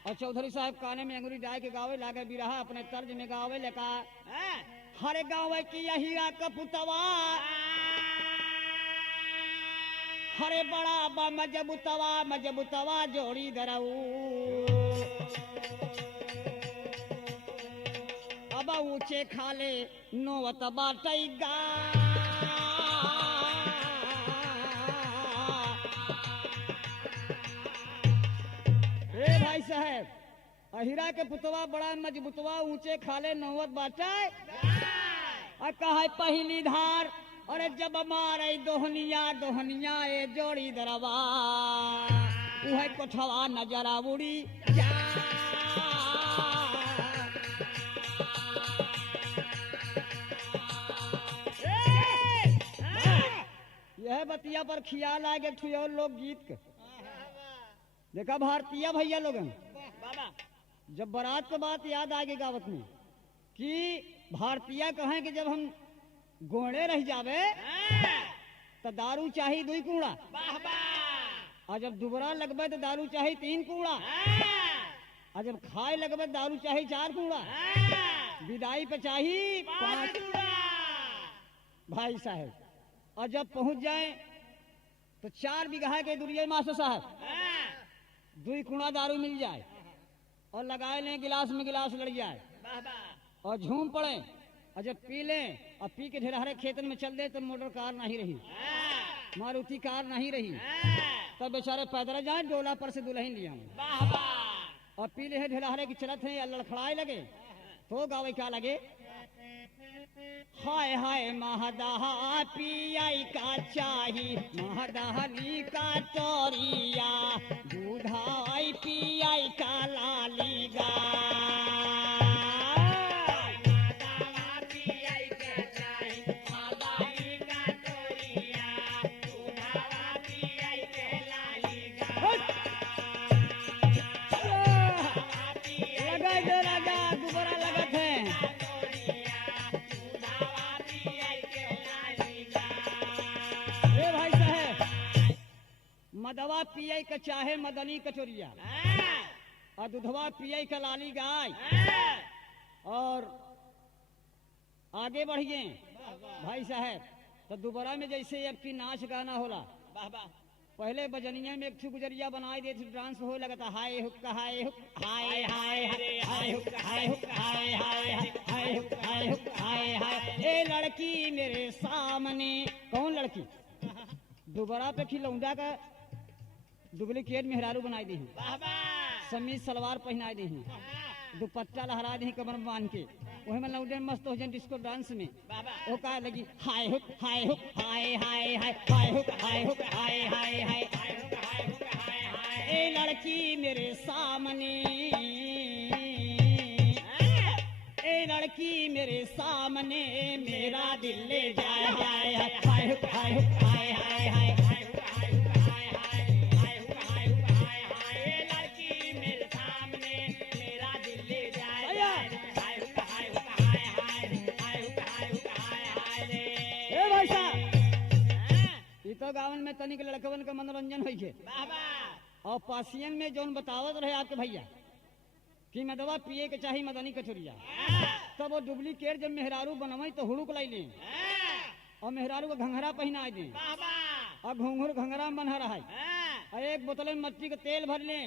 और चौधरी साहब काने में अंगुरी डाल के गावे लागे बिरहा अपने तर्ज में गावे लेका हर गाँव की हीरा कपुतवा हरे बड़ा बा मजबूतवा जोड़ी दरऊ अब ऊंचे खाले नोवत बाटैगा रे भाई साहब अहिरा के पुतवा बड़ा मजबूतवा ऊंचे खाले नोवत बाटे। और कहा पहली धार अरे जब मारे दोहनिया ए जोड़ी दरवा उहे कोठवा नजरा उड़ी जा। यह बतिया पर खियाल आगे ठुयो लोग गीत के। देखा भारतीय भैया लोग जब बारात के बात याद आगे गावत में कि भारतीय कहें कि जब हम गोड़े रह जावे तो दारू चाहिए 2 कूड़ा, और जब दुबरा लगबे तो दारू चाहिए 3 कूड़ा, और जब खाए लगबे दारू चाहिए 4 कूड़ा, विदाई पे चाहिए 5 भाई साहब। और जब पहुंच जाए तो 4 बीघा के दुरिये मास्टर साहब 2 कूड़ा दारू मिल जाए और लगाए लें गिलास में गिलास लड़ जाए और झूम पड़े। और जब पी लें और पी के ढेरारे खेतन में चल दे तो मोटर कार नहीं रही, मारुति कार नहीं रही, तब बेचारे पैदल जाए डोला पर से दुल्हन लिया और पी ले ढेरारे की चलत है लड़खड़ाए लगे तो गावे क्या लगे हाय हाय महदहा पियाई का चाही महदहनी का तोरिया दूधाई पियाई का लाली गा। मदवा पिए का चाहे मदनी कचोरिया और दूधवा पिए का लाली गाय। और आगे बढ़िए भाई साहब तो दोबारा में जैसे अब की नाच गाना होला, पहले बजनिया में एक ठू गुजरिया बनाई दे डांस हो लगता हाय हुक्का हाय हुक हाय हाय हाय हुक हाय हुक हाय हाय हाय हुक हाय हुक हाय हाय। ए लड़की मेरे सामने, कौन लड़की? दोबारा पे खिलौंडा का डुप्लीकेट मेहरारू बनाई दी, समीज सलवार पहनाई दी, दुपट्टा लहरा दी कमर में बांध के, वही में लौंडे मस्त हो जाए डिस्को डांस में। वो कहा लगी हाय हुक हाय हुक हाय हाय हाय हाय हुक हाय हुक हाय हाय हाय हाय हुक हाय हाय। ए लड़की मेरे सामने, ए लड़की मेरे सामने मेरा दिल ले जाए हाय हाय हाय हुक हाय हुक हाय हाय हाय। तो गावन में तनिक लड़कवन का मनोरंजन हुई है और पासियन में जोन बतावत रहे आपके भैया कि मदवा पिए के चाही मदनी कचोरिया, तब वो डुप्लीकेट जब मेहरारू बनवाई तो हुड़ुक लाई ले और मेहरारू को घंघरा पहना दे और घुंघरू घंघरा में बन्हा रहा है और एक बोतल में मट्टी का तेल भर ले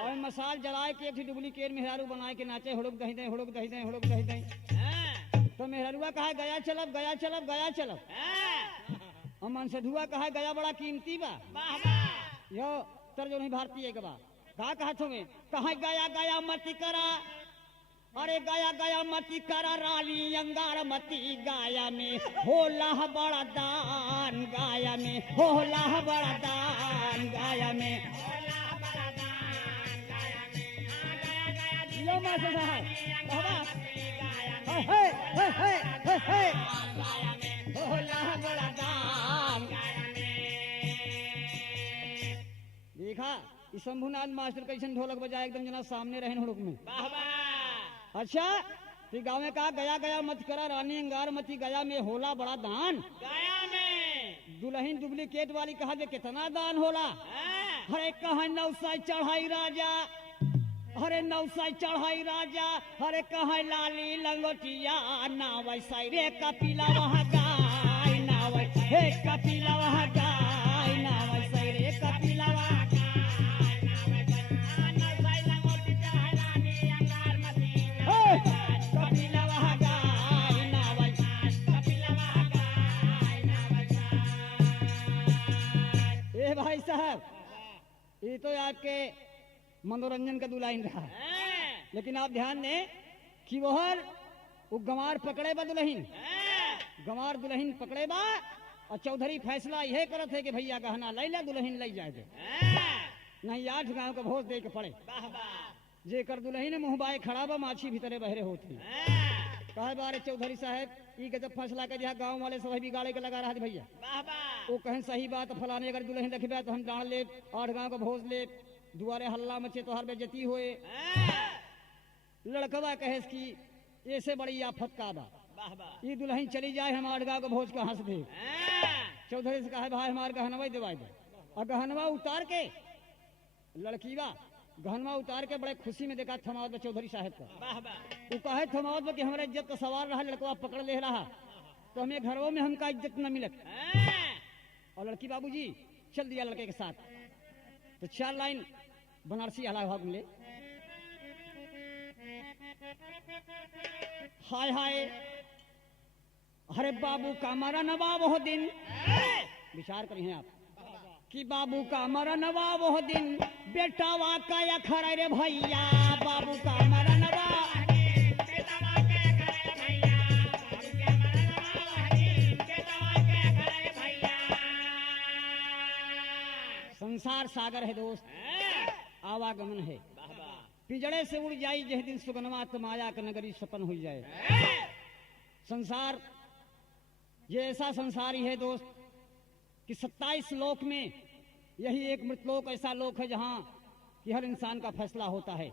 और मसाल जलाए के एक डुप्लीकेट मेहरारू बनाए के नाचे हुड़ुक दही दे हुड़ुक दही दे हुड़ुक दही दे। तो मेहरारूआ कहा गया चलब गया चलब गया चलब, और मनसधुआ कहा गया बड़ा कीमती बा। यो तर जो नहीं भारतीय के बा का कहत होंगे कहा गया गया मती करा अरे गया गया मती करा रानी अंगार मती गाया में होला बड़ा दान गाया में होला बड़ा दान गाया में लो मास्टर साहब होला बड़ा दान देखा इस शंभुनाथ मास्टर कैसन ढोलक बजाए एकदम जना सामने रहे हुड़क में अच्छा तो गाँव में कहा गया गया मत करा रानी अंगार मती गया में होला बड़ा दान गया में दुल्हन डुप्लीकेट वाली कहा जे कितना दान होला अरे कहा नौसाई चढ़ाई राजा अरे नौसाई चढ़ाई राजा अरे कहा लाली लंगोटिया ना वैसा रे कपिला वहाँ गाय ना वैसा हे कपिला वहाँ गाय ना वैसा रे कपिला वहाँ भाई साहब ये तो आपके मनोरंजन का दुल्हन रहा लेकिन आप ध्यान दें कि वो गंवार पकड़े बा दुल्हन गंवार दुल्हन पकड़े बा और चौधरी फैसला यह करत है कि भैया गहना ले ले दुल्हन ले जाए दे नहीं 8 गांव का भोज दे के पड़े जे कर दुल्हन मुंह बाए खड़ा बा माछी भीतरे बहरे होती कहे बारे चौधरी साहब ई के जब फैसला कर दिया गांव वाले सब बिगाड़े के लगा रहा है भैया वो कहें सही बात फलाने अगर दुल्हन रखबे तो हम डाल ले 8 गांव का भोज ले दुआरे हल्ला मचे तो हर बेजती होए लड़कवा कहे कि ऐसे बड़ी आफत का बा ये दुल्हन चली जाए हम 8 गांव का भोज का हंस दे चौधरी से कहे भाई हमारे गहनवा दिवाई दे और गहनवा उतार के लड़कीवा गहनवा उतार के बड़े खुशी में देखा थमावत चौधरी साहब का वो कहे थमावत कि हमारा इज्जत का सवाल रहा लड़कवा पकड़ ले रहा तो हमें घरों में हमका इज्जत न मिलत और लड़की बाबूजी चल दिया लड़के के साथ तो 4 लाइन बनारसी आला भाग मिले हाय हाय अरे बाबू का मरा नवाब हो दिन विचार करिए आप कि बाबू का मरा नवाब हो दिन बेटा वाका या खड़ा रे भैया बाबू का मरा नवाब संसार सागर है दोस्त आवागमन है पिंजड़े से उड़ जाई जह दिन सुगनवा तो माया का नगरी सपन हो जाए संसार ये ऐसा संसार ही है दोस्त कि 27 लोक में यही एक मृतलोक ऐसा लोक है जहां कि हर इंसान का फैसला होता है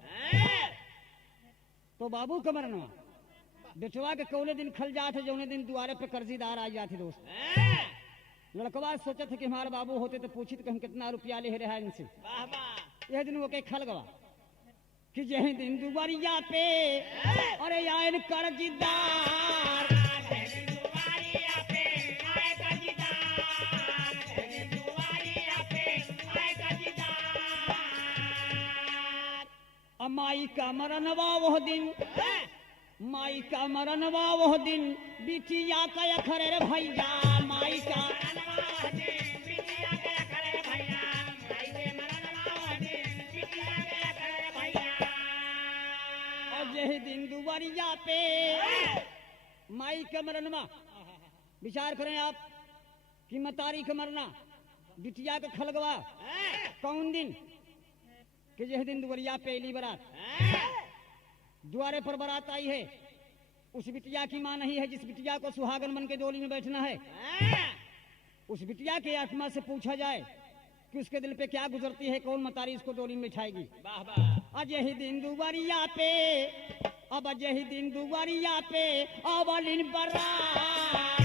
तो बाबू का मरना बेटवा के कौने दिन खल जाते जौने दिन दुआरे पे कर्जीदार आ जाते दोस्त लड़कवा सोचा था कि हमारे बाबू होते तो पूछी तो हम कितना रुपया ले रहा है इनसे यह दिन वो कहीं खल गवा कि यही दिन दुआरिया पे अरे आए कर्जीदार माई का मरनवा वह दिन माई का मरनवा वह दिन बिटिया का खरे रे भैया माई का और यही दिन दुआरिया पे माई का मरनवा विचार करें आप कि मतारी का मरना बिटिया का खलगवा कौन दिन कि यह दिन दुआरिया पहली बारात द्वारे पर बारात आई है उस बिटिया की मां नहीं है जिस बिटिया को सुहागन बन के डोली में बैठना है उस बिटिया के आत्मा से पूछा जाए कि उसके दिल पे क्या गुजरती है कौन मतारी इसको डोली में बिठाएगी आज यही दिन दुआरिया पे अब आज यही दिन दुआरिया पे अवलिन बारात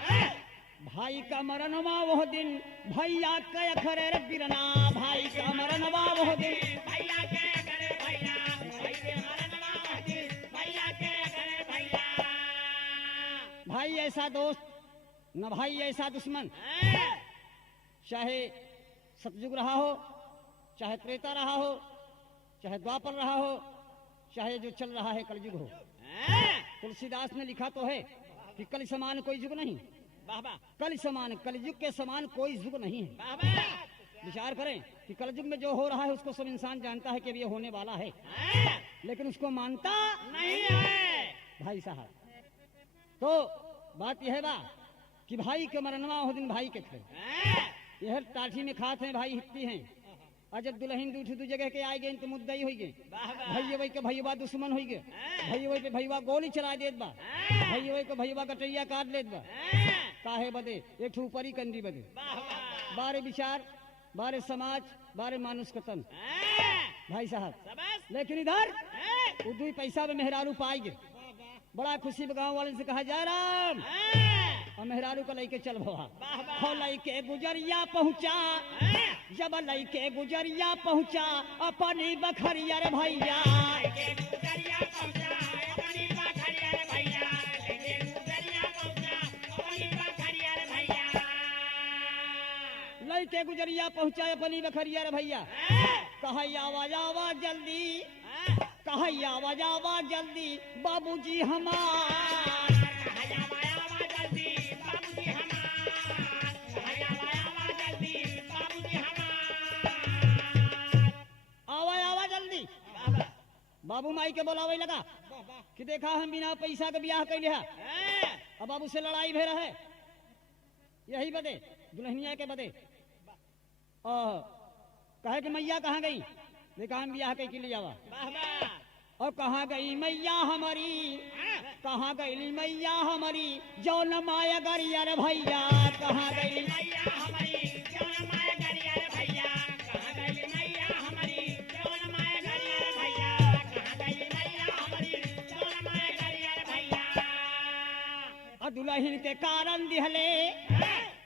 भाई का मरनवा वह दिन भैया के खरे रे बिरना भाई का मरनवा वह दिन भैया के खरे भैया भाई के मरनवा वह दिन भैया के खरे भैया भाई ऐसा दोस्त न भाई ऐसा दुश्मन चाहे सतयुग रहा हो चाहे त्रेता रहा हो चाहे द्वापर रहा हो, चाहे जो चल रहा है कलयुग हो। तुलसीदास ने लिखा तो है कि कल समान कोई युग नहीं, कल समान, कलयुग के समान कोई युग नहीं है। विचार करें कि कलयुग में जो हो रहा है उसको सब इंसान जानता है कि ये होने वाला है, लेकिन उसको मानता नहीं है भाई साहब। तो बात यह बा कि भाई के मरनवा हो दिन भाई के थे, यह टाठी में खाते हैं भाई हित्ती हैं। और जब दुल्हन दूठी दू जगह के आए गए तो मुद्दई हो गए, भैया के भैया दुश्मन हो गए, भैया पे भैया गोली चला देत बा, भैया के भैया कटैया काट लेत बा। काहे बदे? एक ठू ऊपरी कंदी बदे। बारे विचार, बारे समाज, बारे मानुष का तन भाई साहब। लेकिन इधर वो दुई पैसा में मेहरारू पाई गए, बड़ा खुशी गाँव वाले से कहा जा राम, और मेहरारू को लेके चल भवा। हो लइके गुजरिया पहुँचा, जब लइके गुजरिया पहुँचा अपनी बखरिया रे भैया, लइके गुजरिया पहुँचा अपनी बखरिया रे भैया। कहा आवाज आवाज जल्दी, कहा आवाज आवाज जल्दी बाबूजी हमार, बाबू माई के बोलावे लगा कि देखा हम बिना पैसा के ब्याह कैले है, अब बाबू से लड़ाई भे रहे, यही बदे दुल्हनिया के बदे। कहे कि मैया कहाँ गई? देखा हम ब्याह के लिए जावा। और कहाँ गई मैया हमारी, कहाँ गई मैया हमारी जो न माया गरिया रे भैया, कहाँ गई मैया हमारी जो न माया गरिया रे भैया, कहाँ गई मैया हमारी जो न माया गरिया रे भैया, कहाँ गई मैया हमारी जो न माया गरिया रे भैया। और दुल्हन के कारण दिहले,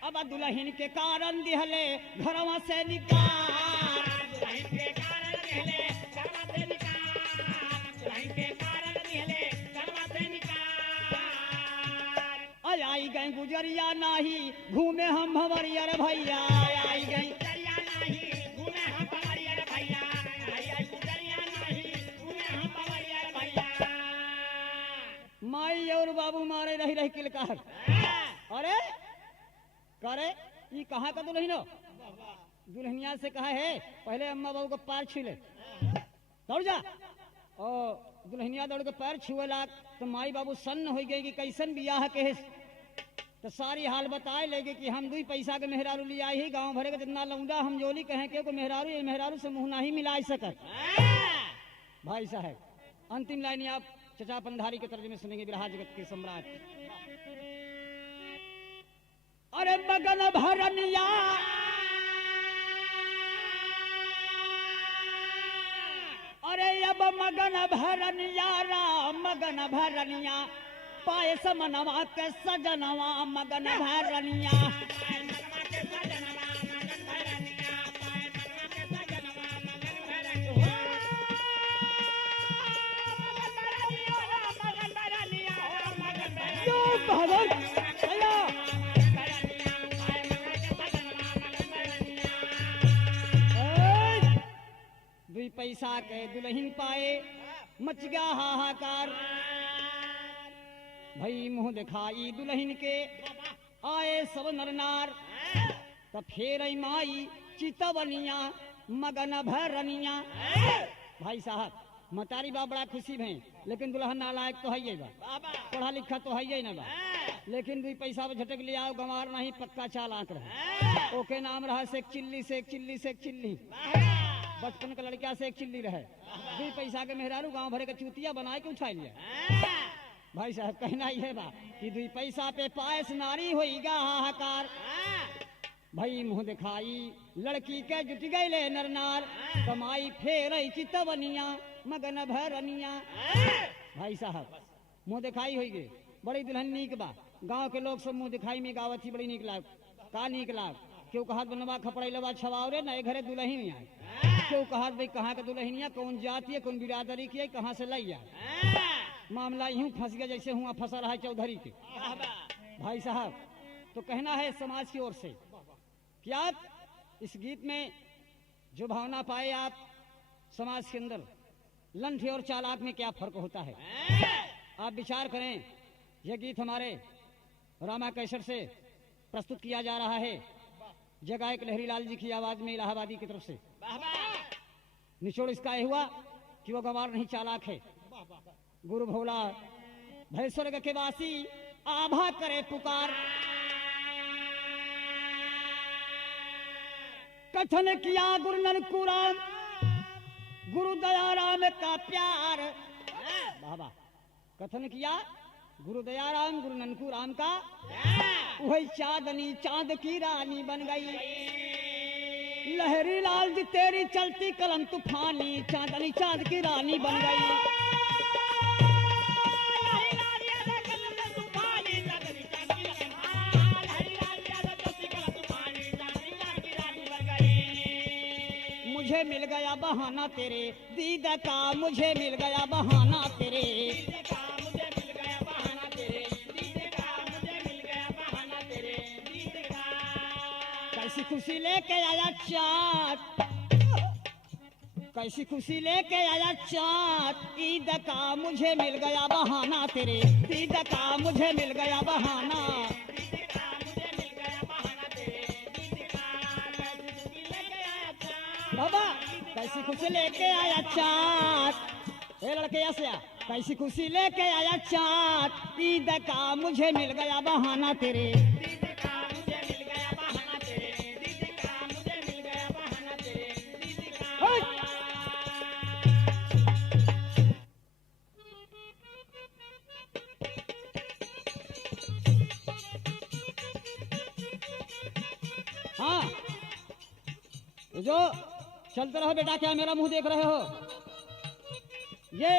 अब दुल्हन के कारण दिहले घरवा से निकाल, दुल्हन के कारण दिहले घरवा से निकाल, दुल्हन के कारण दिहले घरवा से निकाल। आई गई गुजरिया नाही घूमे हम भंवरिया रे भैया, आई गई गुजरिया नाही घूमे हम भंवरिया रे भैया, आई गुजरिया नाही घूमे हम भंवरिया रे भैया। माई और बाबू मारे रही रही किलकार। अरे करे ये कहाँ का दुल्हन हो? दुल्हनिया से कहा है पहले अम्मा बाबू को पैर छू ले, दौड़ जा। और दुल्हनिया दौड़ के पैर छुए लाग तो माई बाबू सन्न हो गए कि कैसन बियाह के है। तो सारी हाल बताए लेगे कि हम दुई पैसा के मेहरारू लिया ही, गांव भरे के जितना लौंडा हम जोली कहें के मेहरारू, ये मेहरारू से मुंह नहीं मिला सकत। भाई साहब अंतिम लाइन आप चचा पंधारी के तर्जुमे सुनेंगे, बिरहा जगत के सम्राट। अरे मगन भरनिया, अरे अब मगन भरनिया राम, मगन भरनिया पाए समनवा के सजनवा, मगन भरनिया दुई पैसा के दुल्हन पाए मच गया हाहाकार। भई मुंह दिखाई दुल्हन के आए सब नर नार, तो फेर माई चितवनिया मगन भरनिया। भाई साहब मतारी बा बड़ा खुशी भई, लेकिन दुल्हन नालायक तो है बा, पढ़ा लिखा तो है ना बा, लेकिन दुई पैसा झटक लिया गंवार नहीं पक्का चाल आंक रहे। ओके नाम रहा से एक चिल्ली, से एक चिल्ली, से एक चिल्ली, बचपन का लड़का से एक चिल्ली रहे। दुई पैसा के मेहरारू गांव भरे का चूतिया बना के उठा लिया। भाई साहब कहना यह बा कि दुई पैसा पे पायस नारी होईगा हाहाकार। भाई मुंह दिखाई लड़की के जुट गए ले नरनार, कमाई फेर चितवनिया मगन भरनिया। भाई साहब मुंह दिखाई होई गए, बड़ी दुल्हन नीक बा, गांव के लोग सब मुंह दिखाई में गावत ही बड़ी नीक लाग। का नीक लाग? क्यों कहा बनवा खपड़ैलवा छवाव रे नए घरे दुल्हन आए, क्यों कहा भाई कहाँ का दुल्हनिया, कौन जाति है, कौन बिरादरी की है, कहाँ से लाई आए। मामला यूं फंस गया जैसे हुआ फंसा रहा है चौधरी के। भाई साहब तो कहना है समाज की ओर से कि आप इस गीत में जो भावना पाए आप समाज के अंदर लंठे और चालाक में क्या फर्क होता है। आप विचार करें। यह गीत हमारे रामा कैसेट से प्रस्तुत किया जा रहा है जय गायक लहरी लाल जी की आवाज में इलाहाबादी की तरफ से। निचोड़ इसका यह हुआ कि वो गंवार नहीं चालाक है। गुरु भोला भय स्वर्ग के वासी आभा करे पुकार, कथन किया गुरु ननकुराम गुरु दयाराम का प्यार। बाबा कथन किया गुरु दयाराम गुरु ननकू राम का, वही चांदनी चांद की रानी बन गई। लहरी लाल जी तेरी चलती कलम तूफानी, चांदनी चांद की रानी बन गई। मुझे मिल गया बहाना तेरे दीद का, मुझे मिल गया बहाना तेरे दीद का, मुझे मिल गया बहाना तेरे दीद का, मुझे मिल गया बहाना तेरे दीद का। कैसी खुशी लेके आया चाँद, कैसी खुशी लेके आया चाँद ईद का, मुझे मिल गया बहाना तेरे दीद का, मुझे मिल गया बहाना। बाबा कैसी खुशी लेके आया चाँद, ए लड़के ऐसे आ, कैसी खुशी लेके आया चाँद ईद का, मुझे मिल गया बहाना तेरे दीद का, मुझे मिल गया बहाना तेरे दीद का, मुझे मिल गया बहाना तेरे दीद का। हाँ जो चलते रहो बेटा, क्या मेरा मुंह देख रहे हो। ये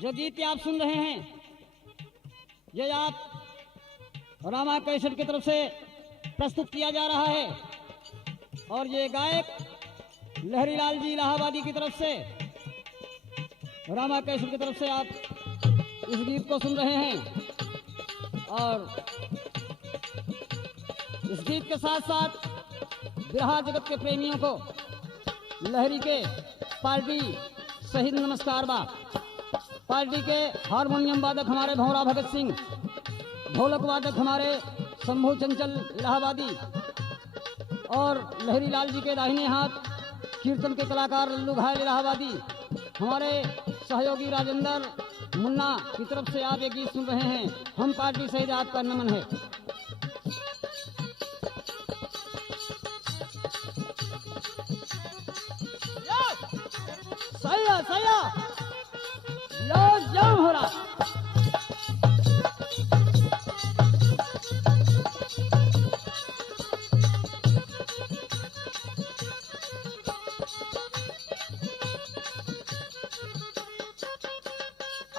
जो गीत आप सुन रहे हैं ये आप रामा कैसेट की तरफ से प्रस्तुत किया जा रहा है और ये गायक लहरी लाल जी इलाहाबादी की तरफ से रामा कैसेट की तरफ से आप इस गीत को सुन रहे हैं। और इस गीत के साथ साथ बिरहा जगत के प्रेमियों को लहरी के पार्टी शहीद नमस्कार बा। पार्टी के हारमोनियम वादक हमारे भौरा भगत सिंह, ढोलक वादक हमारे शंभू चंचल इलाहाबादी और लहरी लाल जी के दाहिने हाथ कीर्तन के कलाकार लल्लू घायल इलाहाबादी, हमारे सहयोगी राजेंद्र मुन्ना की तरफ से आप एक गीत सुन रहे हैं। हम पार्टी शहीद आपका नमन है। सैया जाम हो रहा।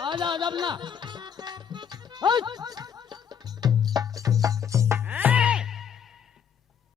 आजा जब ना